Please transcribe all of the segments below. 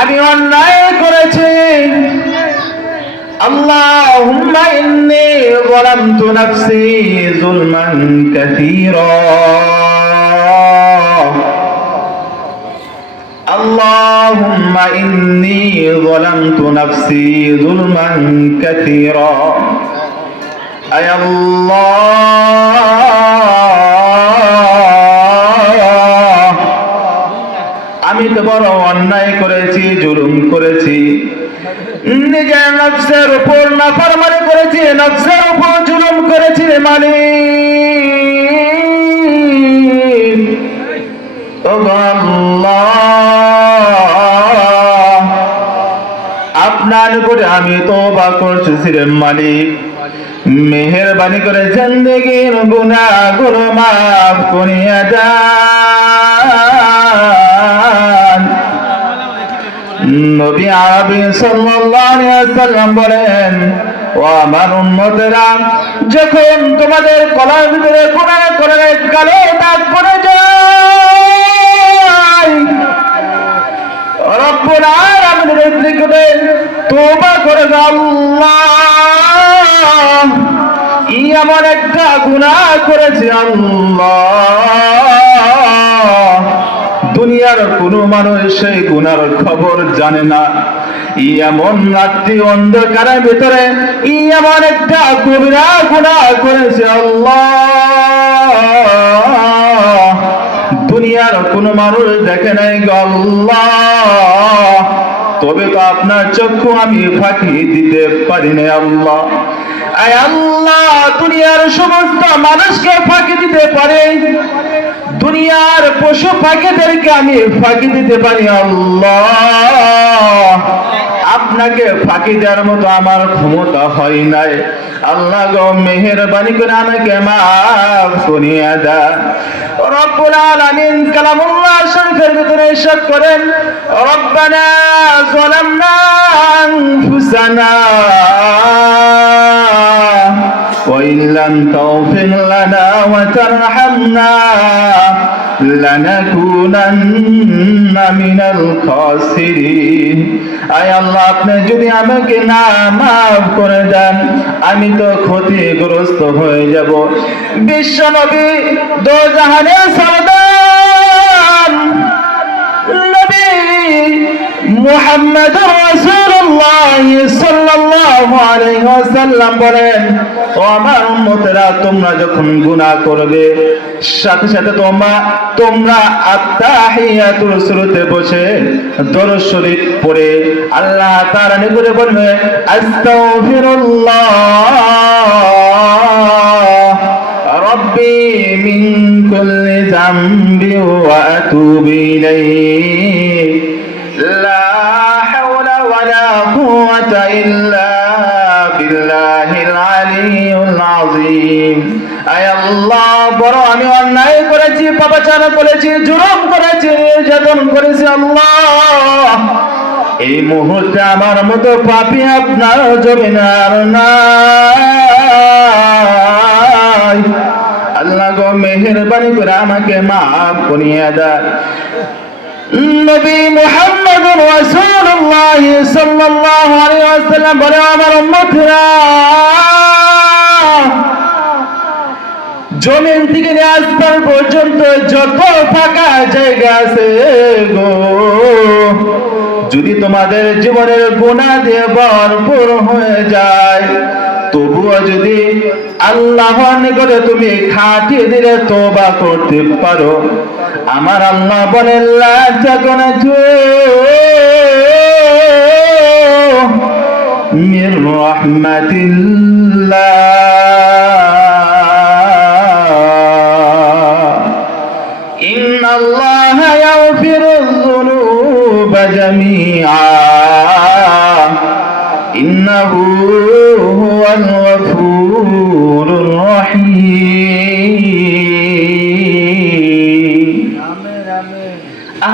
আমি অন্যায় করেছি। আল্লাহুম্মা ইন্নী যালামতু নাফসি যুলমান কাসীরা। আল্লাহুম্মা ইন্নী যালামতু নাফসি যুলমান কাসীরা। আয় আল্লাহ, আমি তো বড় অন্যায় করেছি, জুলুম করেছি, নিজের নফসের উপর নাফরমানি করেছি, নফসের উপর জুলুম করেছি। মালিক ও আল্লাহ, আপনার উপরে আমি তওবা করতেছি রে মালিক, মেহেরবানি করে জিন্দেগীর গুনাহগুলো মাফ করিয়া দেন। নবী আরবি সাল্লাল্লাহু আলাইহি ওয়াসাল্লাম বলেন, ও আমার উম্মতেরা, যখন তোমাদের কলার ভিতরে গুনাহ করে কালো দাগ পড়ে যায়, রব্বুল আলামিনের নিকটে তওবা করে আল্লাহ, এমন একটা গুনাহ করেছি আল্লাহ, দুনিয়ার কোনো মানুষ সেই গুনার খবর জানে না। এমন রাত্রি অন্ধকারের ভিতরে এমন একটা কবিরা গুনাহ করেছে আল্লাহ, দুনিয়ার কোনো মানুষ দেখে নাই গো আল্লাহ, তবে তো আপনার চক্ষু আমি ফাঁকি দিতে পারি না আল্লাহ। আয় আল্লাহ, দুনিয়ার সমস্ত মানুষকে ফাঁকি দিতে পারে, দুনিয়ার পশু পাখিদেরকে আমি ফাঁকি দিতে পারি আল্লাহ, আপনাকে ফাঁকি দেওয়ার মতো আমার ক্ষমতা হয় নাই। আল্লাহ গো, মেহেরবানি করে আমাকে মাফ করিয়া দেন। রব্বুল আলামিন কালামুল্লাহ শরীফের ভিতরে ইরশাদ করেন, রব্বানা যালামনা আনফুসানা ওয়া ইল্লাম তাগফির লানা ওয়া তারহামনা লানাকুনান্না মিনাল খাসিরিন। আয় আল্লাহ, আপনি যদি আমাকে না মাফ করে দেন, আমি তো ক্ষতিগ্রস্ত হয়ে যাব। বিশ্ব নবী দোজাহানের সরদার নবী মুহাম্মদুর রাসূলুল্লাহ সাল্লাল্লাহু আলাইহি ওয়াসাল্লাম বলেন, ও আমার উম্মতেরা, তোমরা যখন গুনাহ করবে, সাথে সাথে তোমরা আত্তাহিয়াতুল শুরুতে বসে দরুদ শরীফ পড়ে আল্লাহ তাআলা নিকটে বলবে, আস্তাগফিরুল্লাহ রাব্বি মিন কুল্লি যামবি ওয়া আতুবু ইলাইহি লা হাওলা ওয়ালা কুওয়াতা ইল্লা বিল্লাহিল আলিয়্যিল আযীম। আয় আল্লাহ, বড় আমি অন্যায় করেছি, পাপাচার করেছি, জুলুম করেছি, নির্যাতন করেছি আল্লাহ, এই মুহূর্তে আমার মতো পাপী আপনার জমিনে আর নাই। আল্লাহ গো, মেহেরবানি করে আমাকে মাফ করিয়া দেন। নবী মুহাম্মদুর রাসূলুল্লাহ সাল্লাল্লাহু আলাইহি ওয়াসাল্লাম বলে, আমার উম্মতরা, জমিন থেকে আসমান পর্যন্ত যত ফাঁকা জায়গা আছে গো, যদি তোমাদের জীবনের গুনাহ দিয়ে ভরপুর হয়ে যায়, তবুও যদি আল্লাহর নিকটে তুমি খাঁটি দিলে তওবা করতে পারো, আমার আল্লাহ বলেন, লা তাকুনাতু মির রাহমাতিল্লাহ, ইন্নাল্লাহা ইয়াগফিরুয যুনুবা জামিআ, ইন্নাহু হুয়াল গফুরুর রহিম।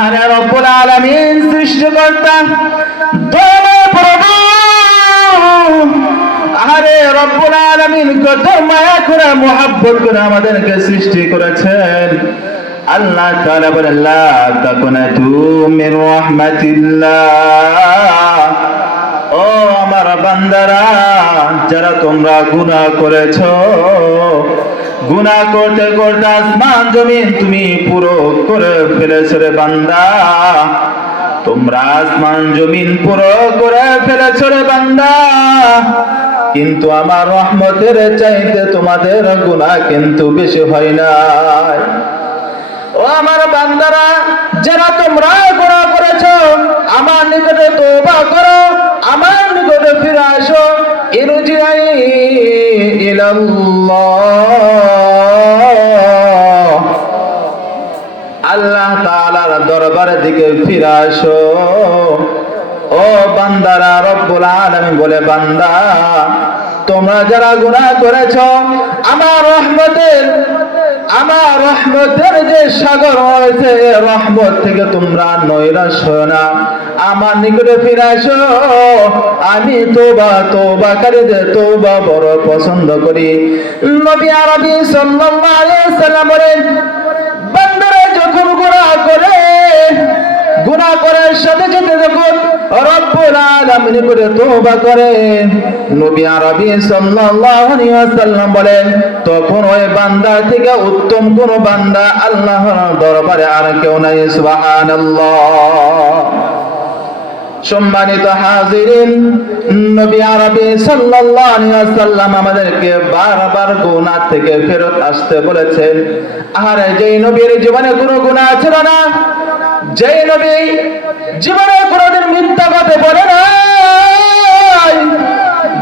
আরে রব্বুল আলামিন সৃষ্টিকর্তা, দয়াময় প্রভু, আরে রব্বুল আলামিন কত মায়া করে, মুহাব্বত করে আমাদেরকে সৃষ্টি করেছেন। আল্লাহ তাআলা বলেন লা তাকুনাতু মির রাহমাতিল্লাহ। ও আমার বান্দারা, যারা তোমরা গুনাহ করেছো, গুনাহ করতে করতে আসমান জমিন তুমি পুরো করে ফেলেছো রে বান্দা। তোমরা আসমান জমিন পুরো করে ফেলেছো রে বান্দা, কিন্তু আমার রহমতের চাইতে তোমাদের গুনাহ কিন্তু বেশি হয় নাই। ও আমার বান্দারা, যারা তোমরা গুনাহ করেছো, আমার নিকটে তওবা করো, আমার নিকটে ফিরে আসো। ইরজিই ইলাল্লাহ, আল্লাহ তাআলার দরবারের দিকে ফিরে আসো। ও বান্দারা, রব্বুল আলামিন বলে বান্দা, তোমরা যারা গুনাহ করেছো, আমার রহমতের যে সাগর রয়েছে, রহমত থেকে তোমরা নৈরাশ হও না, আমার নিকটে ফিরে আসো। আমি তওবাকারীদের তওবা বড় পছন্দ করি। নবী আরবি সাল্লাল্লাহু আলাইহি ওয়াসাল্লাম বলেন, বান্দারা যখন গুনাহ করার সাথে সাথে যখন রব্বুল আলামিনের উপরে তওবা করে, নবী আরবি সাল্লাল্লাহু আলাইহি ওয়াসাল্লাম বলেন, তখন ওই বান্দা থেকে উত্তম কোন বান্দা আল্লাহর দরবারে আর কেউ নাই। সুবহানাল্লাহ। সম্মানিত হাজিরিন, নবী আরবি সাল্লাল্লাহু আলাইহি ওয়াসাল্লাম আমাদেরকে বারবার গুনাহ থেকে ফেরত আসতে বলেছেন। আর যেই নবীর জীবনে কোনো গুনাহ ছিল না, যেই নবী জীবনে কোনোদিন মিথ্যা কথা বলে নাই,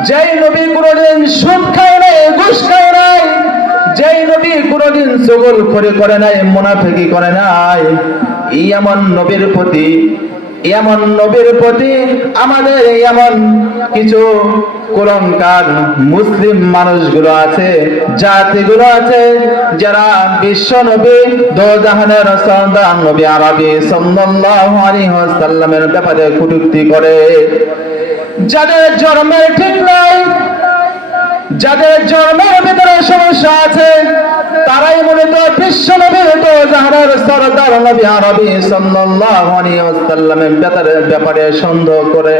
যেই নবী কোনোদিন সুদ খায় নাই, ঘুষ খায় নাই, যেই নবী কোনোদিন চগলখড়ি করে নাই, মুনাফিকি করে নাই, এমন নবীর প্রতি আমাদের এমন কিছু কুলঙ্কার মুসলিম মানুষগুলো আছে, জাতিগুলো আছে, যারা বিশ্ব নবী দোজাহানের সরদার নবী আরবি সাল্লাল্লাহু আলাইহি ওয়াসাল্লামের ব্যাপারে কটূক্তি করে। যাদের জন্মের ঠিক নাই, যাদের জন্মের ভিতরে সমস্যা আছে, তারাই মূলত বিশ্ব নবী দোজাহানের সরদার নবী আরবি সাল্লাল্লাহু আলাইহি ওয়াসাল্লামের ব্যাপারে সন্দেহ করে।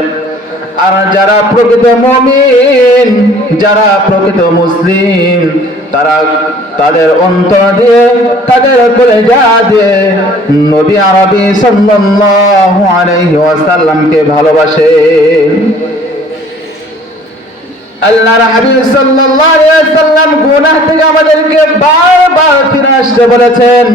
আর যারা প্রকৃত মুমিন, যারা প্রকৃত মুসলিম, তারা তাদের অন্তর দিয়ে, তাদের কলিজা দিয়ে নবী আরবি সাল্লাল্লাহু আলাইহি ওয়াসাল্লামকে ভালোবাসে। আল্লাহর হাবিব সাল্লাল্লাহু আলাইহি ওয়াসাল্লাম গুনাহ থেকে আমাদেরকে বারবার ফিরে আসতে বলেছেন।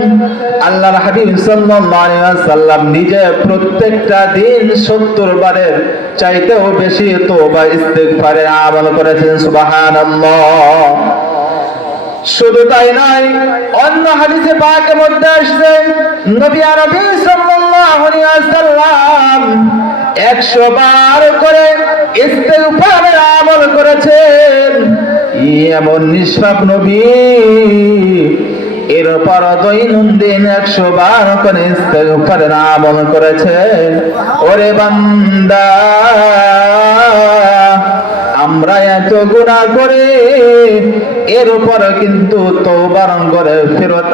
আল্লাহর হাবিব সাল্লাল্লাহু আলাইহি ওয়াসাল্লাম নিজে প্রত্যেকটা দিন 70 বারের চাইতেও বেশি তওবা ইস্তিগফারের আমল করেছেন। সুবহানাল্লাহ। শুধু তাই নয়, অন্য হাদিসে পাকের মধ্যে আসছে নবী আরবি সাল্লাল্লাহু আলাইহি ওয়াসাল্লাম 100 বার করে ইস্তিগফারের আমল করেছেন। এমন নিষ্পাপ নবী, এরপর দৈনন্দিন 100 বার করে ইস্তিগফারের আমল করেছেন। ওরে বান্দা, আমরা এত গুনাহ করে এর উপর কিন্তু তওবা করে ফেরত